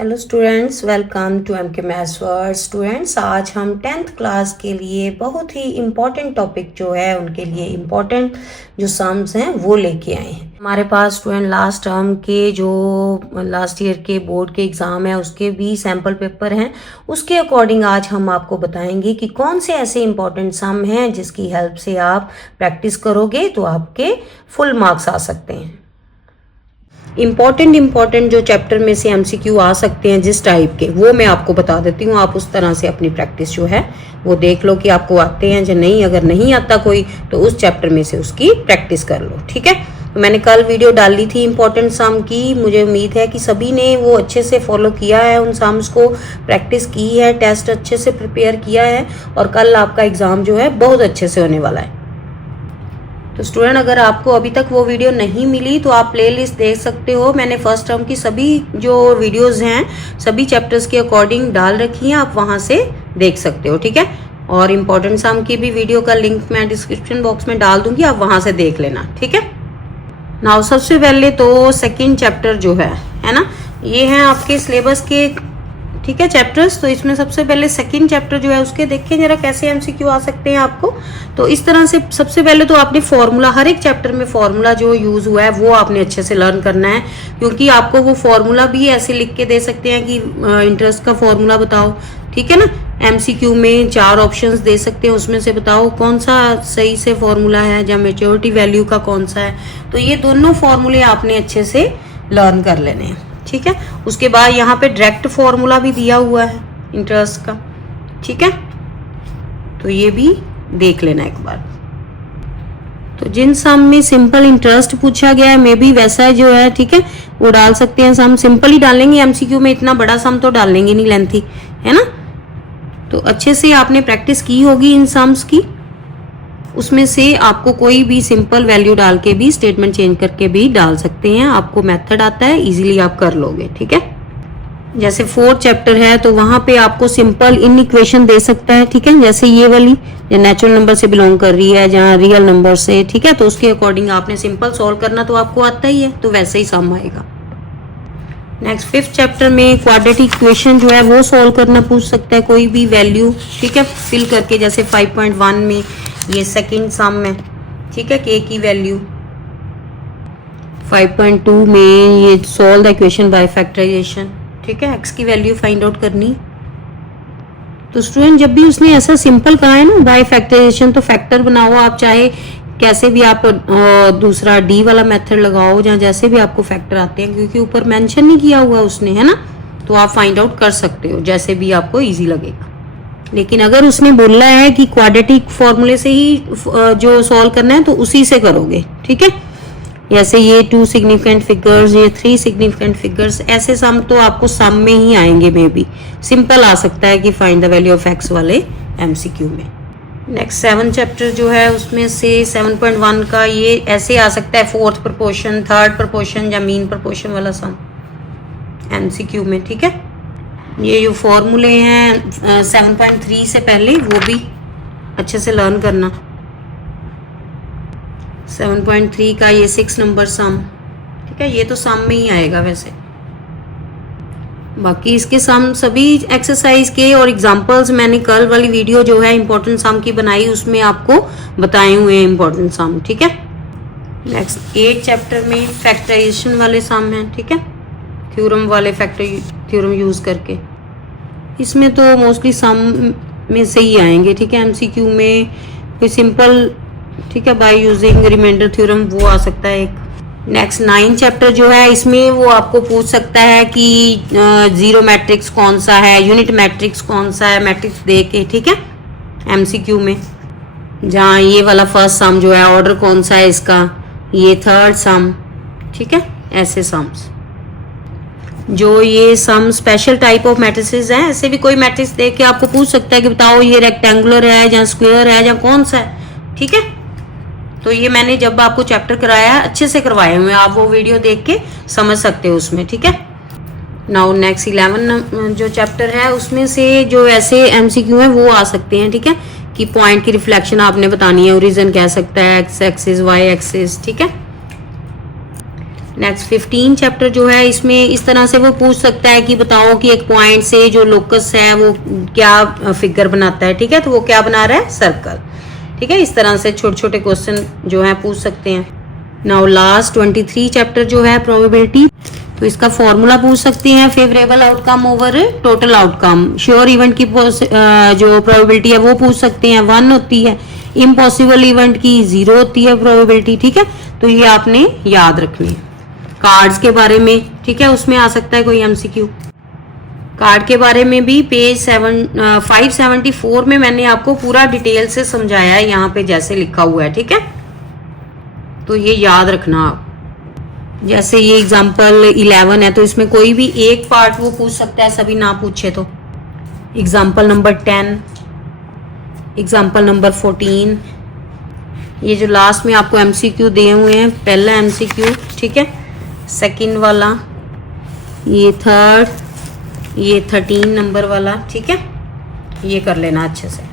Hello students, welcome to M K maths world. Students, आज हम 10th class के लिए बहुत ही इम्पॉर्टेंट टॉपिक जो है उनके लिए इम्पॉर्टेंट जो सम्स हैं वो लेके आए हैं। हमारे पास स्टूडेंट लास्ट टर्म के जो लास्ट ईयर के बोर्ड के एग्ज़ाम है उसके भी सैम्पल पेपर हैं। उसके अकॉर्डिंग आज हम आपको बताएंगे कि कौन से ऐसे इम्पॉर्टेंट सम हैं जिसकी हेल्प से आप प्रैक्टिस करोगे तो आपके फुल मार्क्स आ सकते हैं। इम्पॉर्टेंट जो चैप्टर में से एमसीक्यू आ सकते हैं जिस टाइप के, वो मैं आपको बता देती हूँ। आप उस तरह से अपनी प्रैक्टिस जो है वो देख लो कि आपको आते हैं या नहीं। अगर नहीं आता कोई तो उस चैप्टर में से उसकी प्रैक्टिस कर लो, ठीक है। तो मैंने कल वीडियो डाली थी इम्पॉर्टेंट सम की। मुझे उम्मीद है कि सभी ने वो अच्छे से फॉलो किया है, उन सम्स को प्रैक्टिस की है, टेस्ट अच्छे से प्रिपेयर किया है और कल आपका एग्ज़ाम जो है बहुत अच्छे से होने वाला है। तो स्टूडेंट, अगर आपको अभी तक वो वीडियो नहीं मिली तो आप प्लेलिस्ट देख सकते हो। मैंने फर्स्ट टर्म की सभी जो वीडियोस हैं सभी चैप्टर्स के अकॉर्डिंग डाल रखी हैं, आप वहां से देख सकते हो, ठीक है। और इम्पोर्टेंट सम की भी वीडियो का लिंक मैं डिस्क्रिप्शन बॉक्स में डाल दूंगी, आप वहां से देख लेना, ठीक है। नाउ सबसे पहले तो सेकेंड चैप्टर जो है ना, ये है आपके सिलेबस के, ठीक है, चैप्टर्स। तो इसमें सबसे पहले सेकंड चैप्टर जो है उसके देखें जरा कैसे एमसीक्यू आ सकते हैं आपको। तो इस तरह से सबसे पहले तो आपने फॉर्मूला, हर एक चैप्टर में फॉर्मूला जो यूज हुआ है वो आपने अच्छे से लर्न करना है, क्योंकि आपको वो फॉर्मूला भी ऐसे लिख के दे सकते हैं कि इंटरेस्ट का फॉर्मूला बताओ, ठीक है ना। एमसीक्यू में 4 ऑप्शंस दे सकते हैं, उसमें से बताओ कौन सा सही से फॉर्मूला है या मेच्योरिटी वैल्यू का कौन सा है। तो ये दोनों फॉर्मूले आपने अच्छे से लर्न कर लेने हैं, ठीक है। उसके बाद यहाँ पे डायरेक्ट फॉर्मूला भी दिया हुआ है इंटरेस्ट का, ठीक है। तो ये भी देख लेना एक बार। तो जिन सम में सिंपल इंटरेस्ट पूछा गया है मे भी वैसा जो है, ठीक है, वो डाल सकते हैं। सम सिंपल ही डालेंगे, एमसीक्यू में इतना बड़ा सम तो डालेंगे नहीं, लेंथी है ना। तो अच्छे से आपने प्रैक्टिस की होगी इन सम्स की। उसमें से आपको कोई भी सिंपल वैल्यू डाल के भी, स्टेटमेंट चेंज करके भी डाल सकते हैं। आपको मेथड आता है, इजीली आप कर लोगे, ठीक है। जैसे 4th चैप्टर है तो वहां पे आपको सिंपल इन इक्वेशन दे सकता है, ठीक है। जैसे ये वाली जो नेचुरल नंबर से बिलोंग कर रही है, जहाँ रियल नंबर से, ठीक है। तो उसके अकॉर्डिंग आपने सिंपल सॉल्व करना तो आपको आता ही है, तो वैसे ही सम आएगा। नेक्स्ट 5th चैप्टर में क्वाड्रेटिक इक्वेशन जो है वो सॉल्व करना पूछ सकता है, कोई भी वैल्यू, ठीक है, फिल करके। जैसे 5.1 में ये सेकंड सम में, ठीक है, के की वैल्यू। 5.2 में ये solve the equation by factorisation, ठीक है, एक्स की वैल्यू फाइंड आउट करनी। तो स्टूडेंट, जब भी उसने ऐसा सिंपल कहा है ना बाय फैक्टराइजेशन, तो फैक्टर बनाओ आप, चाहे कैसे भी आप दूसरा डी वाला मेथड लगाओ, या जैसे भी आपको फैक्टर आते हैं, क्योंकि ऊपर मेंशन नहीं किया हुआ उसने, है ना। तो आप फाइंड आउट कर सकते हो जैसे भी आपको इजी लगेगा। लेकिन अगर उसने बोला है कि क्वाड्रेटिक फॉर्मूले से ही जो सॉल्व करना है तो उसी से करोगे, ठीक है। जैसे ये 2 सिग्निफिकेंट फिगर्स, ये 3 सिग्निफिकेंट फिगर्स, ऐसे सम तो आपको सम में ही आएंगे। मे बी सिंपल आ सकता है कि find the value of x वाले एमसीक्यू में। नेक्स्ट 7th चैप्टर जो है उसमें से 7.1 का ये ऐसे आ सकता है, 4th प्रपोर्शन, 3rd प्रपोर्शन या मीन प्रपोर्शन वाला सम एमसीक्यू में, ठीक है। ये जो फॉर्मूले हैं 7.3 से पहले वो भी अच्छे से लर्न करना। 7.3 का ये 6 नंबर सम, ठीक है, ये तो सम में ही आएगा वैसे। बाकी इसके सम सभी एक्सरसाइज के और एग्जांपल्स मैंने कल वाली वीडियो जो है इंपॉर्टेंट सम की बनाई, उसमें आपको बताए हुए हैं इंपॉर्टेंट सम, ठीक है। नेक्स्ट 8th चैप्टर में फैक्टराइजेशन वाले सम हैं, ठीक है, थ्योरम वाले थ्योरम यूज करके। इसमें तो मोस्टली सम में से ही आएंगे, ठीक है। एमसीक्यू में कोई सिंपल, ठीक है, बाय यूजिंग रिमाइंडर थ्योरम वो आ सकता है एक। नेक्स्ट 9th चैप्टर जो है इसमें वो आपको पूछ सकता है कि जीरो मैट्रिक्स कौन सा है, यूनिट मैट्रिक्स कौन सा है, मैट्रिक्स दे के, ठीक है, एमसीक्यू में। जहाँ ये वाला फर्स्ट सम जो है ऑर्डर कौन सा है इसका, ये 3rd सम, ठीक है, ऐसे सम्स। जो ये some special type of matrices हैं, ऐसे भी कोई मैट्रिक्स देख के आपको पूछ सकता है कि बताओ ये रेक्टेंगुलर है या स्क्वायर है या कौन सा है, ठीक है। तो ये मैंने जब आपको चैप्टर कराया है अच्छे से करवाए हुए, आप वो वीडियो देख के समझ सकते हो उसमें, ठीक है। नाउ नेक्स्ट 11 जो चैप्टर है उसमें से जो ऐसे एमसीक्यू है वो आ सकते हैं, ठीक है, कि पॉइंट की रिफ्लेक्शन आपने बतानी है, ओरिजिन कह सकता है, एक्स एक्सिस, वाई एक्सिस, ठीक है। नेक्स्ट 15 चैप्टर जो है, इसमें इस तरह से वो पूछ सकता है कि बताओ कि एक पॉइंट से जो लोकस है वो क्या फिगर बनाता है, ठीक है, तो वो क्या बना रहा है, सर्कल, ठीक है। इस तरह से छोटे छोटे क्वेश्चन जो है पूछ सकते हैं। नाउ लास्ट 23 चैप्टर जो है प्रोबेबिलिटी, तो इसका फॉर्मूला पूछ सकते हैं, favourable outcome over total outcome. Sure event की जो प्रोबेबिलिटी है वो पूछ सकते हैं, 1 होती है। इम्पॉसिबल इवेंट की 0 होती है प्रोबेबिलिटी, ठीक है। तो ये आपने याद रखनी है। कार्ड्स के बारे में, ठीक है, उसमें आ सकता है कोई एमसीक्यू। कार्ड के बारे में भी पेज 574 में मैंने आपको पूरा डिटेल से समझाया है, यहाँ पे जैसे लिखा हुआ है, ठीक है। तो ये याद रखना आप। जैसे ये एग्जाम्पल 11 है, तो इसमें कोई भी एक पार्ट वो पूछ सकता है, सभी ना पूछे तो। एग्जाम्पल नंबर 10, एग्जाम्पल नंबर 14, ये जो लास्ट में आपको एमसीक्यू दिए हुए हैं, पहला एमसीक्यू, ठीक है, सेकंड वाला, ये थर्ड, ये 13 नंबर वाला, ठीक है, ये कर लेना अच्छे से।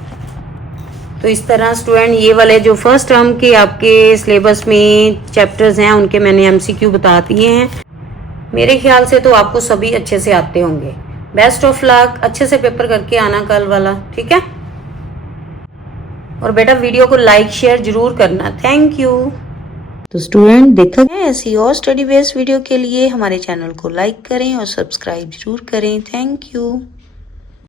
तो इस तरह स्टूडेंट ये वाले जो फर्स्ट टर्म के आपके सिलेबस में चैप्टर्स हैं उनके मैंने एमसीक्यू बता दिए हैं। मेरे ख्याल से तो आपको सभी अच्छे से आते होंगे। बेस्ट ऑफ लक, अच्छे से पेपर करके आना कल वाला, ठीक है। और बेटा वीडियो को लाइक शेयर जरूर करना। Thank you. तो स्टूडेंट देखा है, ऐसी और स्टडी बेस्ड वीडियो के लिए हमारे चैनल को लाइक करें और सब्सक्राइब जरूर करें। Thank you.